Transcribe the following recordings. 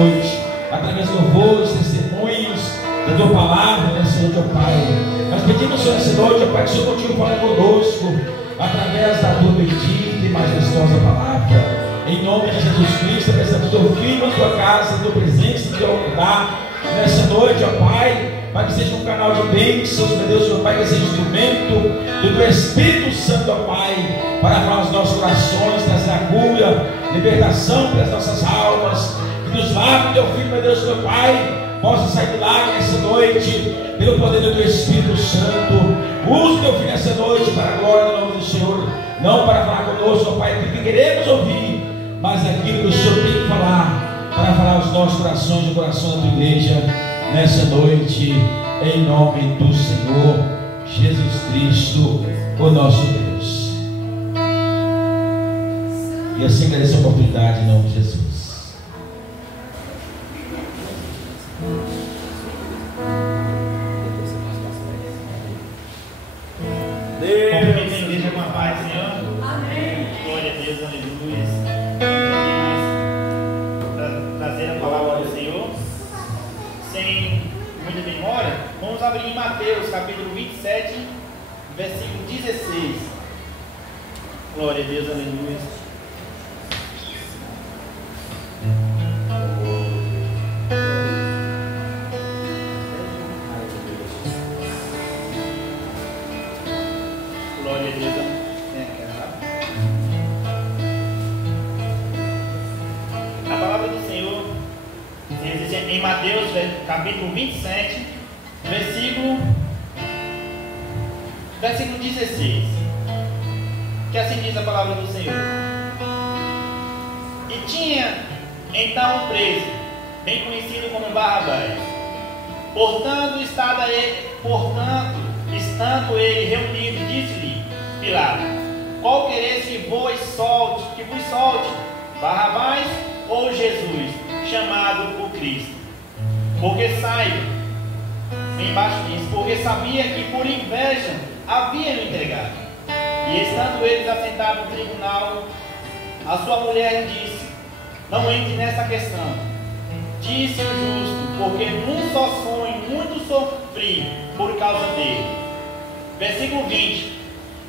noite, através do louvor, dos testemunhos, da tua palavra, nessa noite, ó Pai. Nós pedimos, Senhor, nessa noite, ó Pai, que o Senhor continue falando conosco, através da tua bendita e majestosa palavra. Em nome de Jesus Cristo, através do teu filho, na tua casa, da tua presença, do teu altar, nessa noite, ó Pai, para que seja um canal de bênçãos, meu Deus, meu Pai, que seja instrumento do teu Espírito Santo, ó Pai, para falar os nossos corações, trazer a cura, libertação para as nossas almas, que nos lave, teu filho, meu Deus, meu Pai, possa sair do lar nessa noite, pelo poder do teu Espírito Santo. Use teu filho nessa noite para a glória do nome do Senhor, não para falar conosco, ó Pai, porque queremos ouvir, mas aquilo que o Senhor tem que falar, para falar os nossos corações, o coração da tua igreja, nessa noite, em nome do Senhor Jesus Cristo, o nosso Deus. E assim agradeço a oportunidade em nome de Jesus. Cumprimento a igreja com a paz, Senhor. Amém. Glória a Deus, aleluia. Para trazer a palavra do Senhor, sem muita demora, vamos abrir em Mateus, capítulo 27, versículo 16. Glória a Deus, aleluia. Glória a Deus. A palavra do Senhor diz em Mateus, capítulo 27, versículo 16. Que assim diz a palavra do Senhor. E tinha então um preso, bem conhecido como Barrabás. Portanto, estando ele reunido, disse-lhe Pilato: qual quereis que vos solte, Barrabás ou Jesus, chamado o Cristo? Porque sabia que por inveja havia lhe entregado. E estando eles assentados no tribunal, a sua mulher disse: não entre nessa questão. Disse o justo: porque num só sonho muito sofri por causa dele. Versículo 20.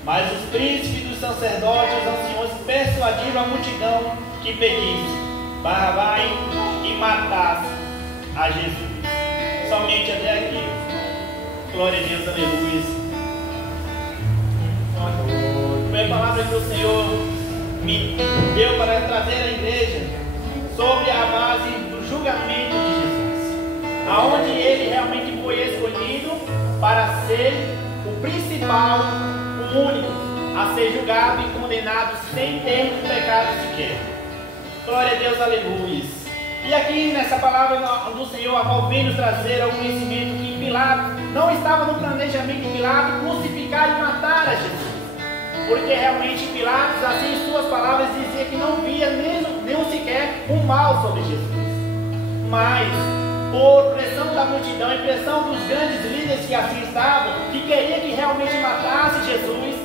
Mas os príncipes dos sacerdotes e os anciões persuadiram a multidão que pedisse Barrabás e matasse a Jesus. Somente até aqui. Glória a Deus, aleluia. A primeira palavra que o Senhor me deu para trazer à igreja sobre a base do julgamento de Jesus, aonde ele realmente foi escolhido para ser o principal, o único a ser julgado e condenado sem ter um pecado sequer. Glória a Deus, aleluia. E aqui nessa palavra do Senhor, a qual vem nos trazer ao conhecimento que Pilato não estava no planejamento de Pilato crucificar e matar a Jesus, porque realmente Pilatos, assim em suas palavras, dizia que não via nem sequer um mal sobre Jesus. Mas, por pressão da multidão e pressão dos grandes líderes que assim estavam, que queria que realmente matasse Jesus,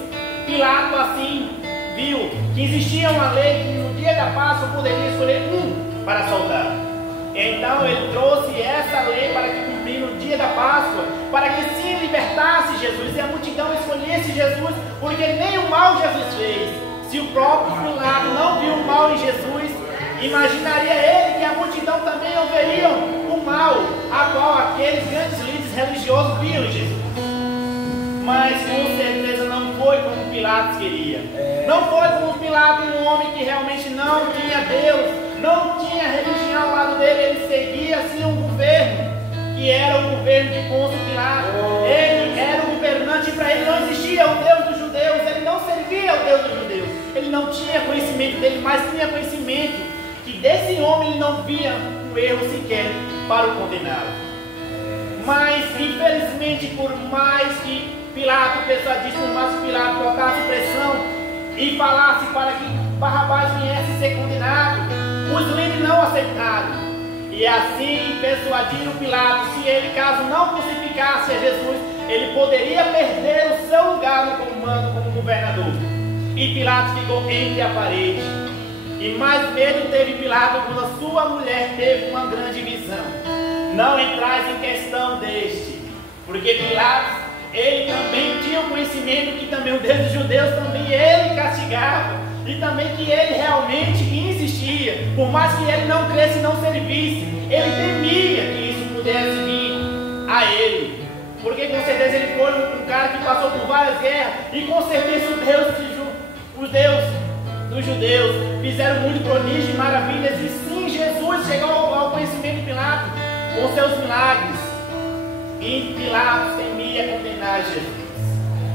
Pilato assim viu que existia uma lei que no dia da Páscoa poderia escolher um para soltar. Então ele trouxe essa lei para que cumprir no dia da Páscoa, para que se libertasse Jesus e a multidão escolhesse Jesus, porque nem o mal Jesus fez. Se o próprio Pilato não viu o mal em Jesus, imaginaria ele que a multidão também não veria o mal a qual aqueles grandes líderes religiosos viam em Jesus. Mas com certeza não foi como Pilatos queria. Não foi como Pilato, um homem que realmente não tinha Deus, não tinha religião ao lado dele. Ele seguia assim um governo, que era o governo de Pôncio Pilato. Ele era o governante, e para ele não existia o Deus dos judeus, ele não servia ao Deus dos judeus. Ele não tinha conhecimento dele, mas tinha conhecimento que desse homem ele não via um erro sequer para o condená-lo. Mas infelizmente, por mais que Pilato persuadisse, por mais que Pilato botasse pressão e falasse para que Barrabás viesse ser condenado, os líderes não aceitaram. E assim persuadiram Pilato, se ele, caso não crucificasse a Jesus, ele poderia perder o seu lugar no comando como governador. E Pilatos ficou entre a parede. E mais medo teve Pilato quando a sua mulher teve uma grande visão. Não entrais em questão deste, porque Pilatos, ele também tinha o conhecimento que também o Deus dos judeus também ele castigava, e também que ele realmente insistia, por mais que ele não cresce e não servisse, ele temia que isso pudesse vir a ele, porque com certeza ele foi um cara que passou por várias guerras, e com certeza os deuses dos judeus fizeram muito prodígio e maravilhas, e sim, Jesus chegou ao conhecimento de Pilatos com seus milagres, e Pilatos temia condenar Jesus.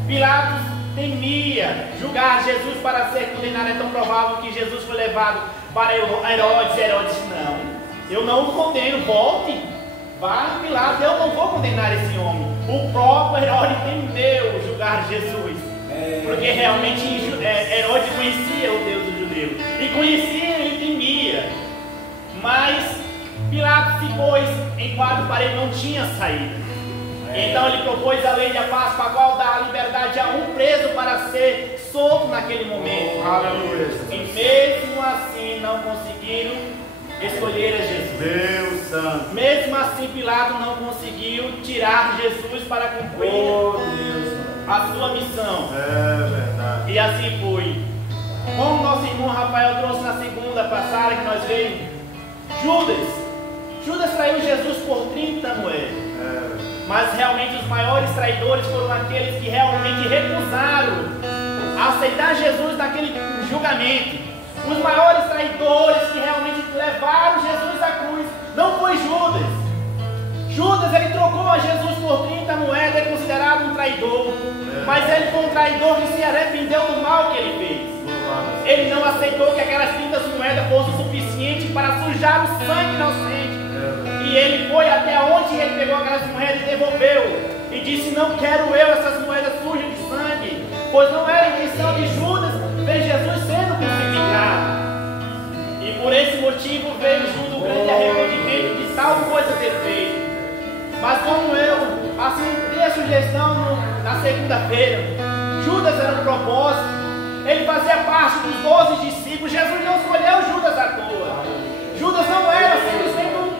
Pilatos temia julgar Jesus para ser condenado. É tão provável que Jesus foi levado para Herodes. Herodes disse: não, eu não o condeno, volte, vá Pilatos, eu não vou condenar esse homem. O próprio Herodes temeu julgar Jesus, porque realmente Herodes conhecia o Deus dos judeus, e conhecia, ele temia. Mas Pilatos se pôs em quadro para ele, não tinha saída. Então ele propôs a lei da Páscoa, a qual dá a liberdade a um preso para ser solto naquele momento. Aleluia. E mesmo assim não conseguiram escolher a Jesus. Deus Santo. Mesmo assim Pilatos não conseguiu tirar Jesus para cumprir a sua missão. É verdade. E assim foi. Como nosso irmão Rafael trouxe na segunda passagem que nós vimos, Judas traiu Jesus por 30 moedas. Mas realmente os maiores traidores foram aqueles que realmente recusaram aceitar Jesus naquele julgamento. Os maiores traidores que realmente levaram Jesus à cruz não foi Judas. Judas, ele trocou a Jesus por 30 moedas, é considerado um traidor. Mas ele foi um traidor que se arrependeu do mal que ele fez. Ele não aceitou que aquelas 30 moedas fossem suficientes para sujar o sangue inocente. E ele foi até onde ele pegou aquelas moedas e devolveu. E disse: não quero eu essas moedas sujas de sangue. Pois não era a intenção de Judas ver Jesus sendo crucificado. E por esse motivo veio Judas o grande arrependimento de tal coisa ter feito. Mas como eu assim dei a sugestão na segunda-feira, Judas era um propósito. Ele fazia parte dos 12 discípulos. Jesus não escolheu Judas à toa. Judas não era simplesmente um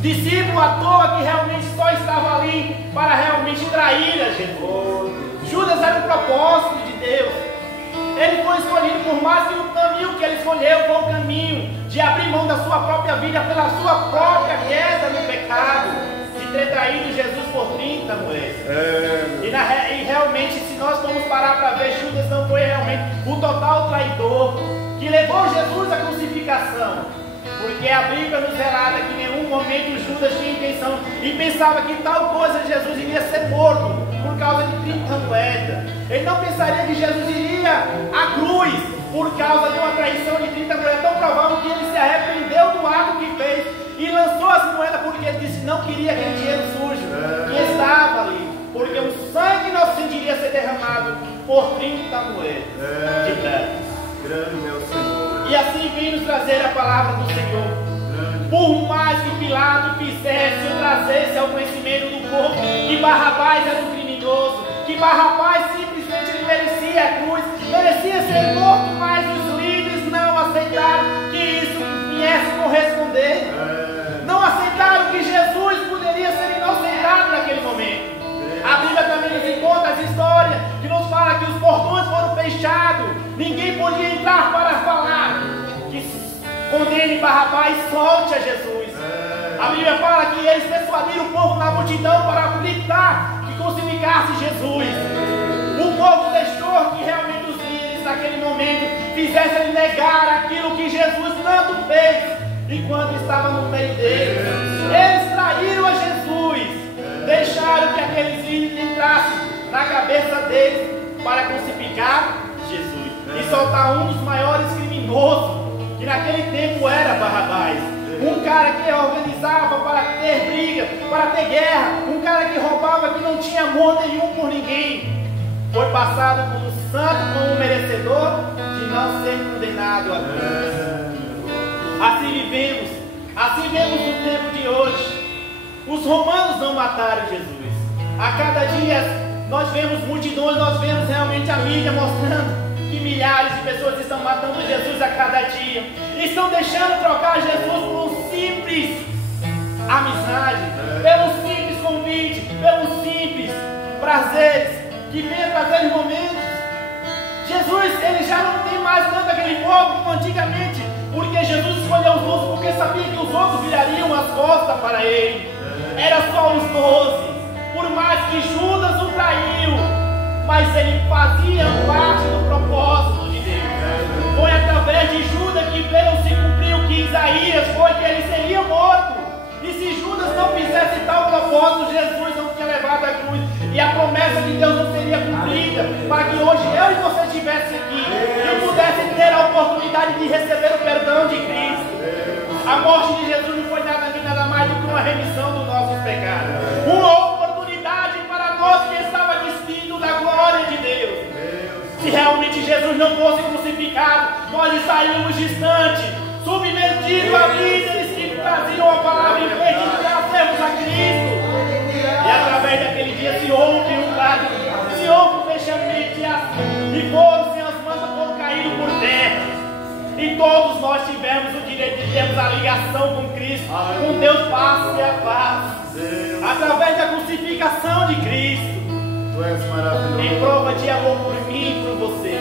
discípulo à toa que realmente só estava ali para realmente trair a Jesus. Judas era um propósito de Deus. Ele foi escolhido, por mais que o caminho que ele escolheu foi o caminho de abrir mão da sua própria vida pela sua própria queda no pecado, de ter traído Jesus por 30 moedas. E realmente, se nós formos parar para ver, Judas não foi realmente o total traidor que levou Jesus à crucificação. Porque a Bíblia nos relata que em nenhum momento Judas tinha intenção e pensava que tal coisa Jesus iria ser morto por causa de 30 moedas. Ele não pensaria que Jesus iria à cruz por causa de uma traição de 30 moedas. É tão provável que ele se arrependeu do ato que fez e lançou as moedas, porque ele disse que não queria aquele dinheiro sujo que estava ali, porque o sangue inocente iria ser derramado por 30 moedas de prata. Grande meu Senhor. E assim vem nos trazer a palavra do Senhor. Por mais que Pilatos fizesse ou trazesse ao conhecimento do povo que Barrabás era um criminoso, que Barrabás simplesmente ele merecia a cruz, merecia ser morto, mas os líderes não aceitaram que isso viesse corresponder. Não aceitaram que Jesus poderia ser inocentado naquele momento. A Bíblia também nos conta as histórias que nos fala que os portões foram fechados, ninguém podia entrar para falar que condene Barrabás e solte a Jesus. A Bíblia fala que eles persuadiram o povo na multidão para gritar que crucificasse Jesus. O povo deixou que realmente os líderes naquele momento fizessem ele negar aquilo que Jesus tanto fez enquanto estava no meio deles. Eles traíram a Jesus. Deixaram que aqueles líderes entrassem na cabeça deles para crucificar Jesus e soltar um dos maiores criminosos, que naquele tempo era Barrabás. Um cara que organizava para ter briga, para ter guerra, um cara que roubava, que não tinha amor nenhum por ninguém. Foi passado como santo, como merecedor de não ser condenado a cruz. Assim vivemos no tempo de hoje. Os romanos não mataram Jesus. A cada dia nós vemos multidões, nós vemos realmente a mídia mostrando que milhares de pessoas estão matando Jesus a cada dia. Estão deixando trocar Jesus por um simples amizade, pelo simples convite, pelos simples prazeres que vem trazer momentos. Jesus, ele já não tem mais tanto aquele povo como antigamente, porque Jesus escolheu os 12 porque sabia que os outros virariam as costas para ele. Era só os 12, por mais que Judas o traiu, mas ele fazia parte do propósito de Deus. Foi através de Judas que veio se cumprir o que Isaías foi, que ele seria morto. E se Judas não fizesse tal propósito, Jesus não tinha levado a cruz. E a promessa de Deus não seria cumprida, para que hoje eu e você estivesse aqui e pudesse ter a oportunidade de receber o perdão de Cristo. A morte de Jesus não foi nada mais do que uma remissão dos nossos pecados. Uma oportunidade para nós que estava despido da glória de Deus. Se realmente Jesus não fosse crucificado, nós estaríamos distantes, submetidos a líderes que traziam a palavra em vez de trazermos a Cristo. E através daquele dia se houve um lado, se houve um fechamento e foram-se as mansas foram caídos por terra. E todos nós tivemos o direito de termos a ligação com Cristo, com Deus face a face, através da crucificação de Cristo. Tu és maravilhoso. Em prova de amor por mim e por você.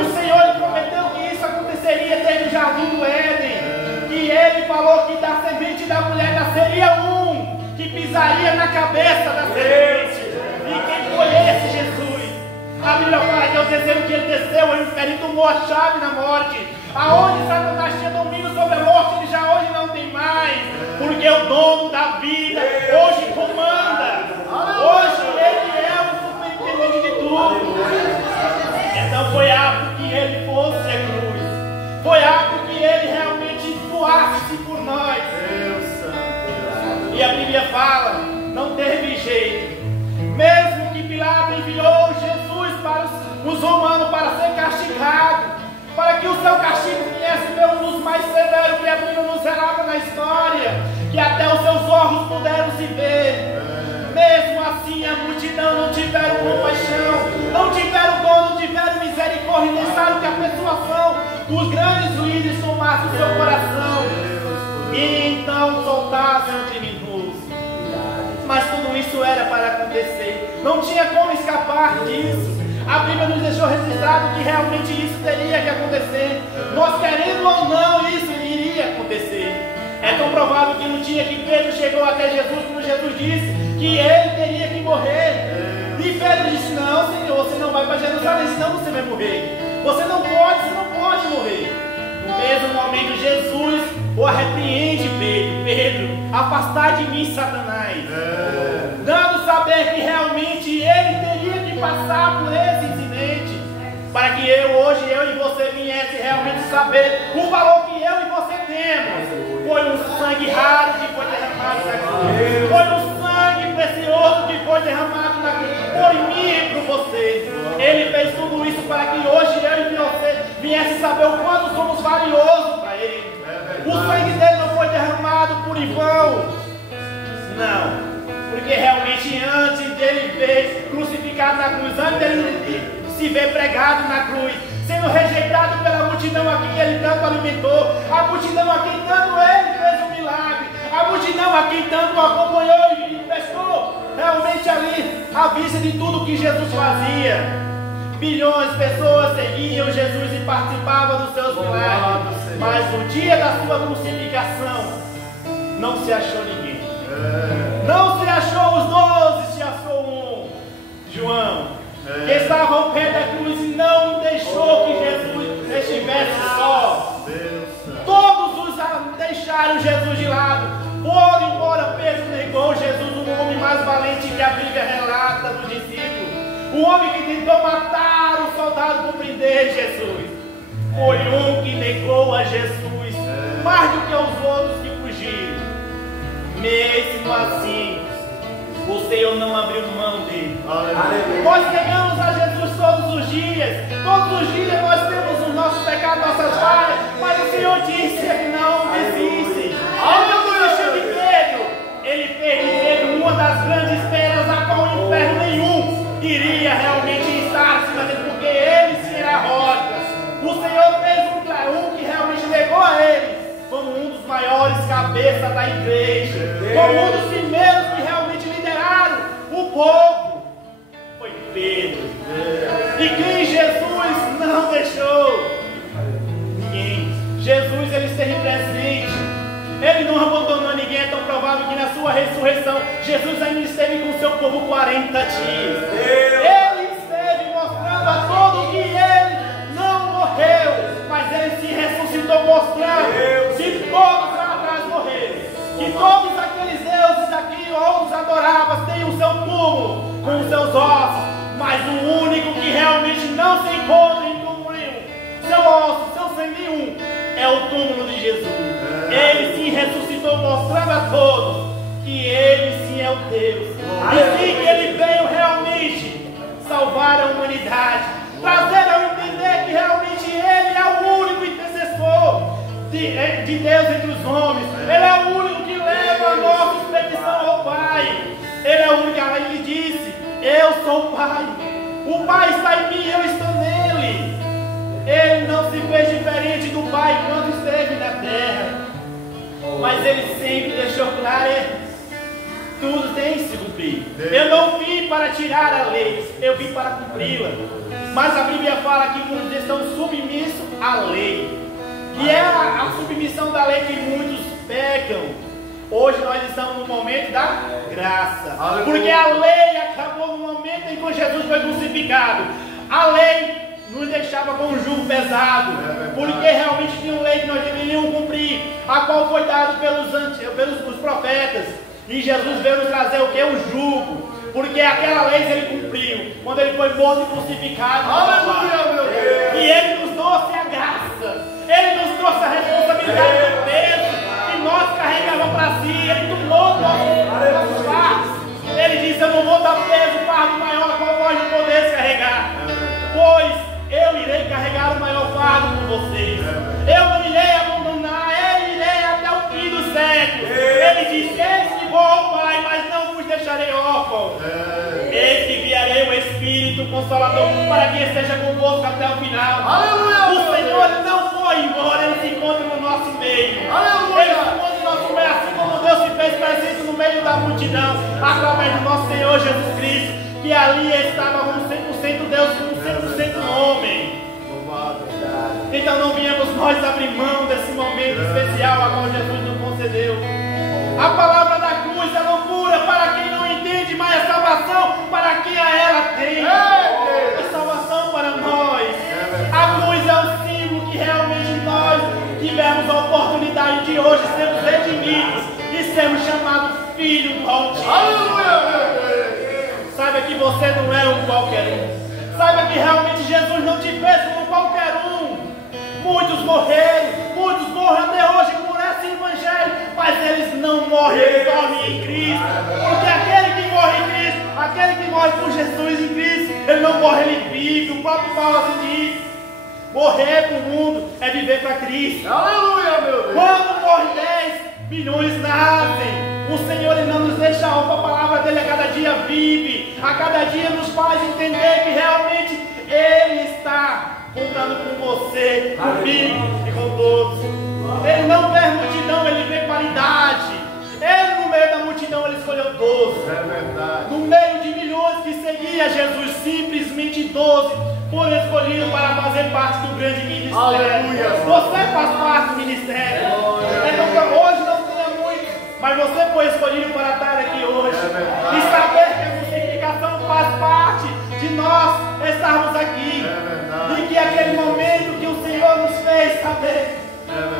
O Senhor lhe prometeu que isso aconteceria desde o jardim do Éden. E ele falou que da semente da mulher nasceria um que pisaria na cabeça da semente. E quem foi esse Jesus? A Bíblia fala que é o terceiro que ele desceu ao inferno e tomou a chave na morte. Aonde Satanás tinha domínio sobre a morte, ele já hoje não tem mais. Porque o dono da vida hoje comanda. Hoje ele é o superintendente de tudo. Então foi apto que ele fosse a cruz. Foi apto que ele realmente doasse por nós. E a Bíblia fala, não teve jeito. Mesmo que Pilato enviou Jesus para os romanos para ser castigado, para que o seu castigo viesse ver um dos mais severos que a Bíblia nos relata na história, que até os seus olhos puderam se ver. Mesmo assim a multidão não tiveram compaixão, não tiveram dor, não tiveram misericórdia, deixaram que a persuasão dos grandes juízes tomasse o seu coração e então soltassem o criminoso. Mas tudo isso era para acontecer, não tinha como escapar disso. A Bíblia nos deixou registrado que realmente isso teria que acontecer. Nós querendo ou não, isso iria acontecer. É tão provável que no dia que Pedro chegou até Jesus, como Jesus disse, que ele teria que morrer. E Pedro disse, não, Senhor, você não vai para Jerusalém, senão você vai morrer. Você não pode morrer. No mesmo momento, Jesus o repreende Pedro. Pedro, afastar de mim, Satanás. Dando saber que realmente ele teria que passar por esse incidente, para que eu e você viesse realmente saber o valor que eu e você temos. Foi um sangue raro que foi derramado na cruz. Foi um sangue precioso que foi derramado na cruz por mim e por você. Ele fez tudo isso para que hoje eu e você viesse saber o quanto somos valiosos para ele. O sangue dele não foi derramado por em vão. Não. Porque realmente antes dele ver crucificado na cruz, antes dele se ver pregado na cruz, sendo rejeitado pela multidão a quem ele tanto alimentou, a multidão a quem tanto ele fez um milagre, a multidão a quem tanto acompanhou e pescou realmente ali à vista de tudo que Jesus fazia. Bilhões de pessoas seguiam Jesus e participavam dos seus milagres, mas no dia da sua crucificação não se achou ninguém. Não se achou os 12, se achou um, João, que estava ao pé da cruz e não deixou que Jesus estivesse só. Todos os deixaram Jesus de lado, foram embora. Pedro negou Jesus, o homem mais valente que a Bíblia relata dos discípulos, o homem que tentou matar o soldado por prender Jesus. Foi um que negou a Jesus mais do que os outros que fugiram. Mesmo assim, o Senhor não abriu mão dele. Aleluia. Nós negamos a Jesus todos os dias. Todos os dias nós temos os nossos pecados, nossas falhas. Mas o Senhor disse que não desiste. Ele não desistiu de Pedro. Ele fez de Pedro uma das grandes penas a qual o inferno nenhum iria realmente estar acima dele, porque ele será a rocha. cabeça da igreja, como um dos primeiros que realmente lideraram o povo, foi Pedro. E quem Jesus não deixou? Ninguém. Jesus, ele esteve presente. Ele não abandonou ninguém. É tão provável que na sua ressurreição Jesus ainda esteve com o seu povo 40 dias. Ele esteve mostrando a todos que ele não morreu, mas ele se ressuscitou, mostrando que todos lá atrás morreram, que todos aqueles deuses aqui outros adoravam têm o seu túmulo com os seus ossos, mas o único que realmente não se encontra em túmulo nenhum, seu osso, seu sangue nenhum, é o túmulo de Jesus. Ele sim ressuscitou, mostrando a todos que ele sim é o Deus, e sim que ele veio realmente salvar a humanidade, trazer ao entender que realmente ele é o único intercessor de Deus entre os homens. Ele é o único que leva a nossa petição ao Pai. Ele é o único, ele disse: eu sou o Pai, o Pai está em mim, eu estou nele. Ele não se fez diferente do Pai quando esteve na terra, mas ele sempre deixou claro: tudo tem que se cumprir. Eu não vim para tirar a lei, eu vim para cumpri-la. Mas a Bíblia fala que muitos estão submissos à lei, e é a submissão da lei que muitos pecam. Hoje nós estamos no momento da graça, porque a lei acabou no momento em que Jesus foi crucificado. A lei nos deixava com um jugo pesado, porque realmente tinha uma lei que nós deveríamos cumprir, a qual foi dada pelos profetas, e Jesus veio nos trazer o que? O jugo, porque aquela lei ele cumpriu, quando ele foi morto e crucificado. Aleluia, meu Deus! E ele nos trouxe a graça, ele nos trouxe a responsabilidade do peso que nós carregávamos para si, ele tomou nossos fardos. Ele disse: eu não vou dar peso, fardo maior, qual vós não podeis carregar, pois eu irei carregar o maior fardo com vocês. Eu não irei abandonar, eu irei até o fim do século. Ele disse: eis que vou ao Pai, mas não vos deixarei órfãos. Eis que enviarei o Espírito Consolador para que esteja convosco até o final. Aleluia! O Senhor não foi embora, ele se encontra no nosso meio. Aleluia! Ele se encontra no nosso meio, assim como Deus se fez presente no meio da multidão, através do nosso Senhor Jesus Cristo, que ali estava como 100% Deus, como 100% homem. Então não viemos nós abrir mão desse momento especial a qual Jesus nos concedeu. A palavra da cruz é loucura para quem não entende, mas é salvação para quem a ela tem. É salvação para nós. A cruz é o símbolo que realmente nós tivemos a oportunidade de hoje sermos redimidos e sermos chamados filhos do Altíssimo. Saiba que você não é um qualquer um. Saiba que realmente Jesus não te fez como qualquer um. Muitos morreram, muitos morrem até hoje por esse evangelho, mas eles não morrem, eles morrem em Cristo. Porque aquele que morre em Cristo, aquele que morre por Jesus em Cristo, ele não morre, ele vive. O próprio Paulo assim diz: morrer para o mundo é viver para Cristo. Aleluia, meu Deus. Quando morre 10 milhões nascem. O Senhor ele não nos deixa off, a palavra dele a cada dia vive, a cada dia nos faz entender que realmente ele está contando com você, comigo e com todos. Ele não vê multidão, ele vê qualidade. Ele no meio da multidão ele escolheu 12. É verdade. No meio de milhões que seguia Jesus, simplesmente 12 foram escolhidos para fazer parte do grande ministério. Aleluia. Você faz parte do ministério. Hoje não tinha muito, mas você foi escolhido para estar aqui hoje. E saber que a multiplicação faz parte de nós estarmos aqui. E que aquele momento que o Senhor nos fez saber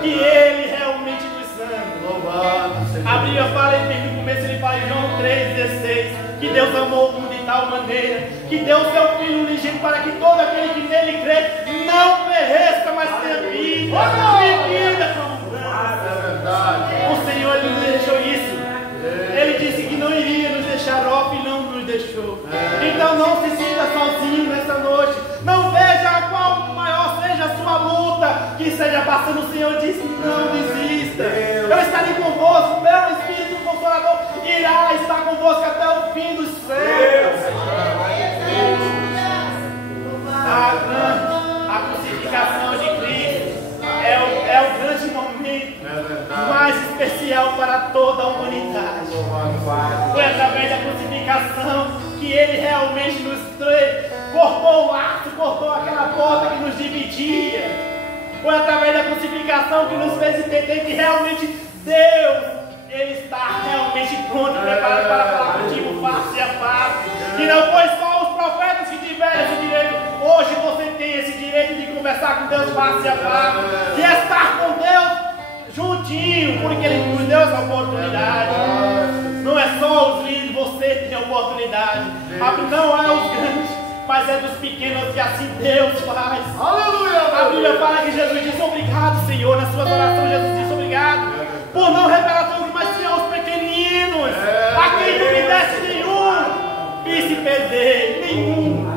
que Ele realmente nos ama. Louvado, a Bíblia fala, no começo ele fala em João 3,16, que Deus amou o mundo de tal maneira que deu o seu Filho unigênito para que todo aquele que nele crê não pereça, mas tenha vida e vida com abundância. O Senhor ele nos deixou isso. Ele disse que não iria nos deixar órfãos e não nos deixou. Então não se sinta sozinho nessa noite. Não veja qual maior seja a sua luta que esteja passando. O Senhor disse: não desista. Eu estarei convosco. Meu Espírito Consolador irá estar convosco até o fim dos séculos. A crucificação de Cristo é o grande momento mais especial para toda a humanidade. Foi através da crucificação que Ele realmente nos cortou o laço, cortou aquela porta que nos dividia. Foi através da crucificação que nos fez entender que realmente Deus, Ele está realmente pronto e preparado para falar contigo face a face. E não foi só os profetas que tiveram esse direito. Hoje você tem esse direito de conversar com Deus face a face, de estar com Deus juntinho, porque Ele nos deu essa oportunidade. Não é só os líderes, você tem a oportunidade. Não é os grandes, mas é dos pequenos que assim Deus faz. Aleluia! A Bíblia fala que Jesus disse obrigado, Senhor. Na sua oração, Jesus disse obrigado por não revelar tudo, mas sim aos pequeninos, a quem não me desse nenhum, e se perder nenhum,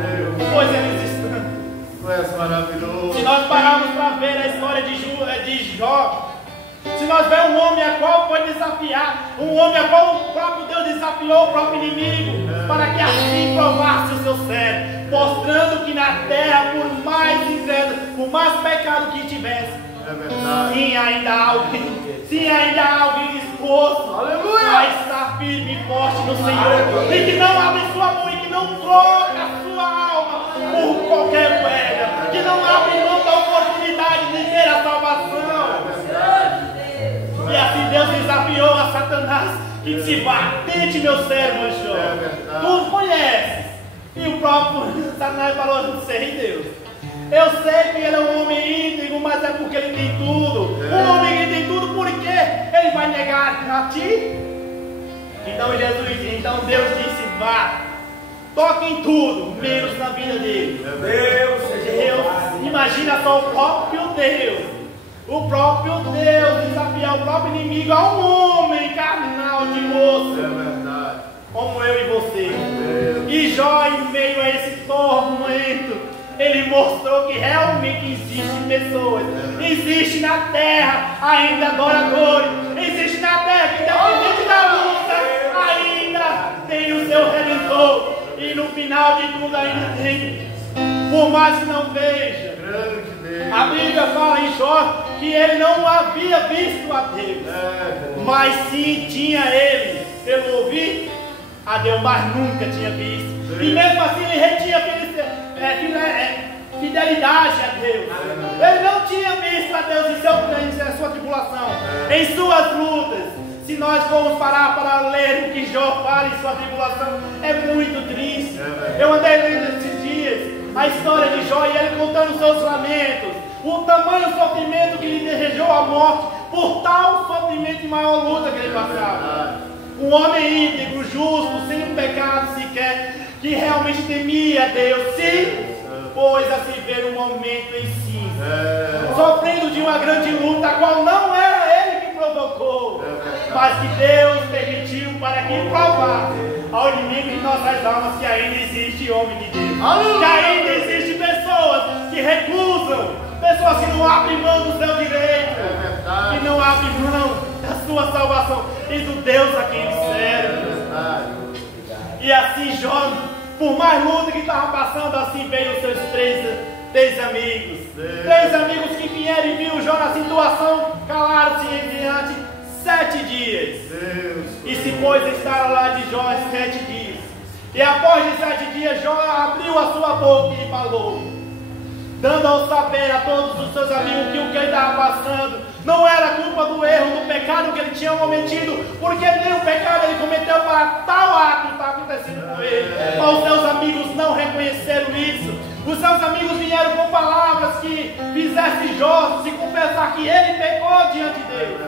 pois eles estão. Tu és maravilhoso. Se nós pararmos para ver a história de Jó, se nós vemos um homem a qual foi desafiar, um homem a qual o próprio Deus desafiou o próprio inimigo, para que assim provasse o seu sério, mostrando que na terra, por mais incrédulo, por mais pecado que tivesse, sim, ainda há alguém disposto a estar firme e forte no Senhor, e que não abre sua mão e que não troca a sua alma por qualquer moeda, que não abre mão da oportunidade de ter a salvação. E assim Deus desafiou a Satanás e disse: vá, tente meu servo Jó. Tu conheces. E o próprio Satanás falou: não sei, Deus. Eu sei que ele é um homem íntegro, mas é porque ele tem tudo. Um homem que tem tudo, por que ele vai negar a ti? Então Deus disse: vá, toque em tudo, menos na vida dele. Deus, imagina só o próprio Deus. O próprio Deus desafiar o próprio inimigo a um homem carnal de osso, como eu e você. E Jó, em meio a esse tormento, ele mostrou que realmente existem pessoas, existe na terra ainda adoradores, existe na terra que independente da luta ainda tem o seu Redentor, e no final de tudo ainda tem, por mais que não veja. A Bíblia fala em Jó que ele não havia visto a Deus, mas sim tinha ele, pelo ouvir a Deus, mas nunca tinha visto. E mesmo assim ele retinha fidelidade a Deus. Ele não tinha visto a Deus em sua tribulação, em suas lutas. Se nós formos parar para ler o que Jó fala em sua tribulação, é muito triste. Eu andei lendo esses dias a história de Jó e ele contando seus lamentos, o tamanho sofrimento que lhe desejou a morte, por tal sofrimento e maior luta que ele passava. Um homem íntegro, justo, sem um pecado sequer, que realmente temia Deus, se pôs a se ver um momento em si, sofrendo de uma grande luta, a qual não era ele que provocou, mas que Deus permitiu para que provasse ao inimigo de nossas almas que ainda existe homem de Deus, que ainda existe pessoas que recusam, pessoas que não abrem mão do seu direito, que não abrem mão da sua salvação e do Deus a quem ele serve. E assim Jó, por mais luta que estava passando, assim veio os seus três amigos. Três amigos que vieram e viram Jó na situação, calaram-se diante 7 dias. E se pôs a estar lá de Jó 7 dias. E após de 7 dias, Jó abriu a sua boca e falou, dando ao saber a todos os seus amigos que o que ele estava passando não era culpa do erro, do pecado que ele tinha cometido, porque nenhum pecado ele cometeu para tal ato que está acontecendo com ele. Mas os seus amigos não reconheceram isso. Os seus amigos vieram com palavras que fizessem Jó se confessar que ele pecou diante de Deus.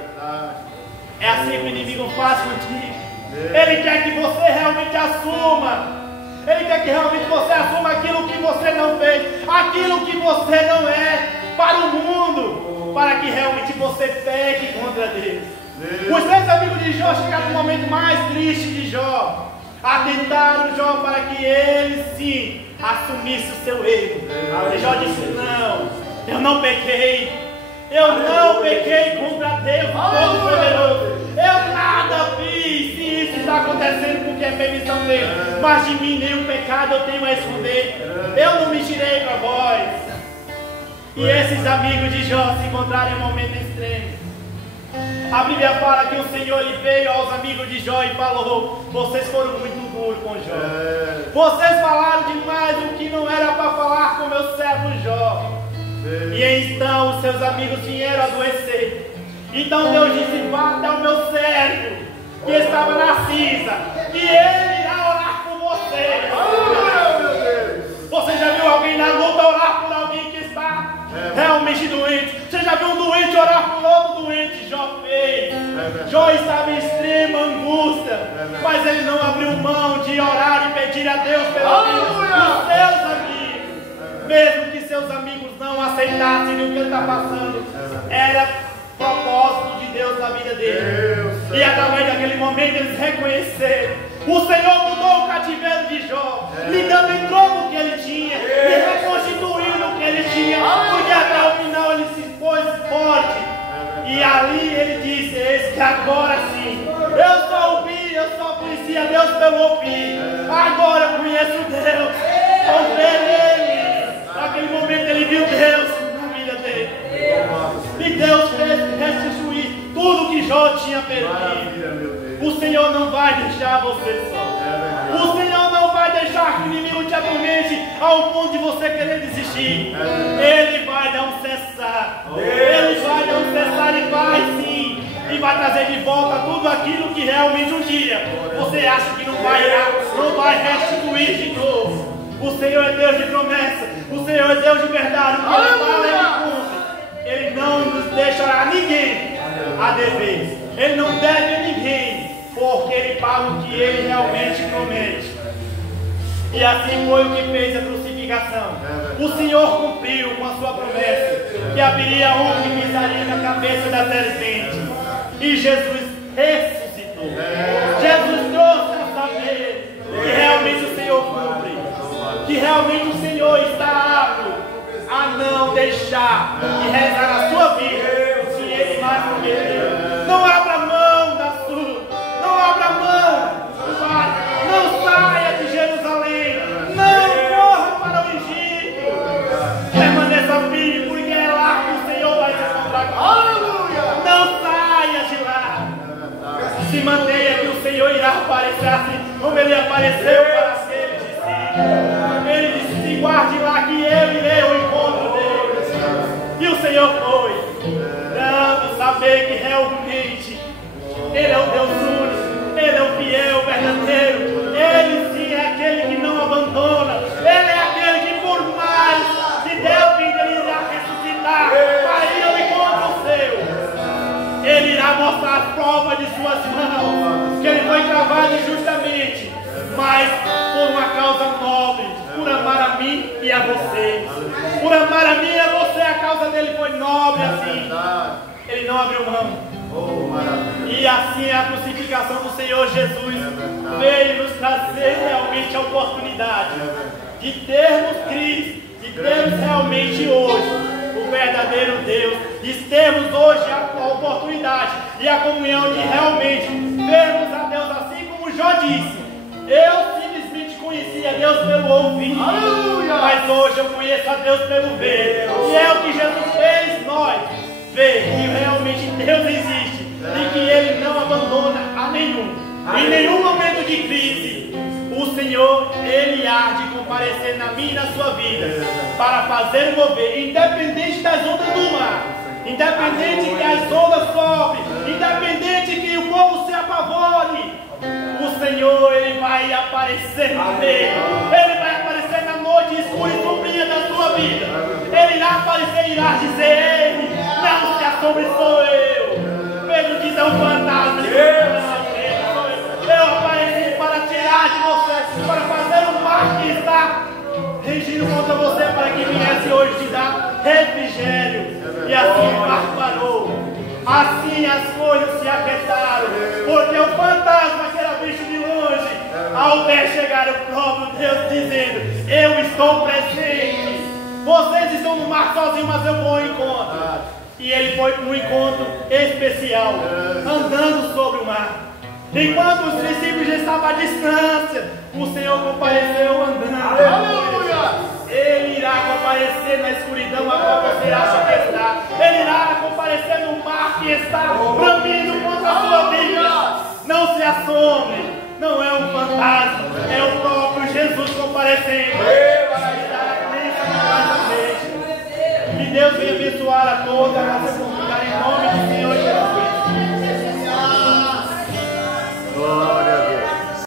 É assim que o inimigo faz contigo. Ele quer que você realmente assuma. Ele quer que realmente você assuma aquilo que você não fez, aquilo que você não é para o mundo, para que realmente você peque contra Deus. Os 3 amigos de Jó chegaram no momento mais triste de Jó, atentaram Jó para que ele sim assumisse o seu erro. E Jó disse: não, eu não pequei, eu não pequei contra Deus Todo-Poderoso, eu nada fiz. Se isso está acontecendo porque é permissão dele, mas de mim nenhum pecado eu tenho a esconder, eu não mentirei para vós. E esses amigos de Jó se encontraram em um momento extremo, A Bíblia fala que o Senhor ele veio aos amigos de Jó e falou: vocês foram muito duros com Jó. Vocês falaram demais o que não era para falar com meu servo Jó. E então os seus amigos vieram adoecer. Então Deus disse: vá até o meu servo que estava na cinza, e ele irá orar por vocês. Você já viu alguém na luta orar por alguém que está realmente doente? Você já viu um doente orar por outro doente? Jó fez. Jó estava em extrema angústia, mas ele não abriu mão de orar e pedir a Deus pela vida dos seus amigos. Mesmo que seus amigos não aceitassem o que ele está passando, era propósito de Deus na vida dele. E através daquele momento eles reconheceram. O Senhor mudou o cativeiro de Jó, lhe dando em troco o que ele tinha, e reconstituindo o que ele tinha, porque até o final ele se pôs forte. E ali ele disse: eis que agora sim, eu só ouvi, eu só conhecia Deus pelo ouvir, agora eu conheço Deus, eu vejo Ele. Naquele momento ele viu Deus na vida dele, e Deus fez restituir tudo que Jó tinha perdido. O Senhor não vai deixar você só. O Senhor não vai deixar que o inimigo te atormente ao ponto de você querer desistir. Ele vai dar um cessar. Ele vai dar um cessar e vai sim. E vai trazer de volta tudo aquilo que realmente um dia você acha que não vai restituir de novo. O Senhor é Deus de promessa. O Senhor é Deus de verdade. O que Ele fala, Ele cumpre. Ele não nos deixará ninguém a dever. Ele não deve a ninguém, porque Ele paga o que Ele realmente promete. E assim foi o que fez a crucificação. O Senhor cumpriu com a sua promessa que haveria um que pisaria na cabeça da serpente. E Jesus ressuscitou. Jesus trouxe a saber que realmente o Senhor cumpre, que realmente o Senhor está apto a não deixar de rezar a sua vida se Ele vai prometer. Não abra mão da sua, não abra mão, não saia de Jerusalém, não corra para o Egito, permaneça firme, porque é lá que o Senhor vai te encontrar com. Aleluia! Não saia de lá, se mantenha que o Senhor irá aparecer assim, como Ele apareceu para aqueles discípulos. Ele disse: se guarde lá que eu irei ao encontro deles. E o Senhor foi, dando saber que realmente Ele é o Deus único, Ele é o fiel, verdadeiro. Ele sim é aquele que não abandona. Ele é aquele que, por mais que Deus ele irá ressuscitar para ir ao encontro seu. Ele irá mostrar as provas de suas mãos, que Ele foi cravado injustamente, mas por uma causa nobre, por amar a mim e a vocês. Por amar a mim e a você, a causa dele foi nobre assim. Ele não abriu mão. E assim a crucificação do Senhor Jesus veio nos trazer realmente a oportunidade de termos Cristo, de termos realmente hoje o verdadeiro Deus, de termos hoje a oportunidade e a comunhão de realmente vermos a Deus assim como Jó disse: eu simplesmente conhecia Deus pelo ouvir, mas hoje eu conheço a Deus pelo ver. E é o que Jesus fez nós ver que realmente Deus existe e que Ele não abandona a nenhum. Em nenhum momento de crise o Senhor, Ele há de comparecer na minha e na sua vida para fazer mover, independente das ondas do mar, independente que as ondas sofrem, independente que o povo se apavore, o Senhor, Ele vai aparecer no meio. Ele vai aparecer na noite escura e sombria da sua vida. Ele irá aparecer e irá dizer: Ele, não se assombre, sou eu. Pedro diz: é um fantasma. Eu apareci para tirar de você, para fazer o mal que está regindo contra você, para que viesse hoje te dar refrigério. E assim o mar parou. Assim as coisas se aquietaram, porque o fantasma que era visto de longe, ao ver chegar o próprio Deus dizendo: eu estou presente. Vocês estão no mar sozinhos, mas eu vou ao encontro. E ele foi para um encontro especial, andando sobre o mar. Enquanto os discípulos já estavam à distância, o Senhor compareceu andando. Aleluia! Ele irá comparecer na escuridão a qual você acha que está. Ele irá comparecer no mar que está bramindo contra a sua vida. Não se assombre, não é um fantasma, é o próprio Jesus comparecendo. Que Deus venha abençoar a toda a nossa comunidade.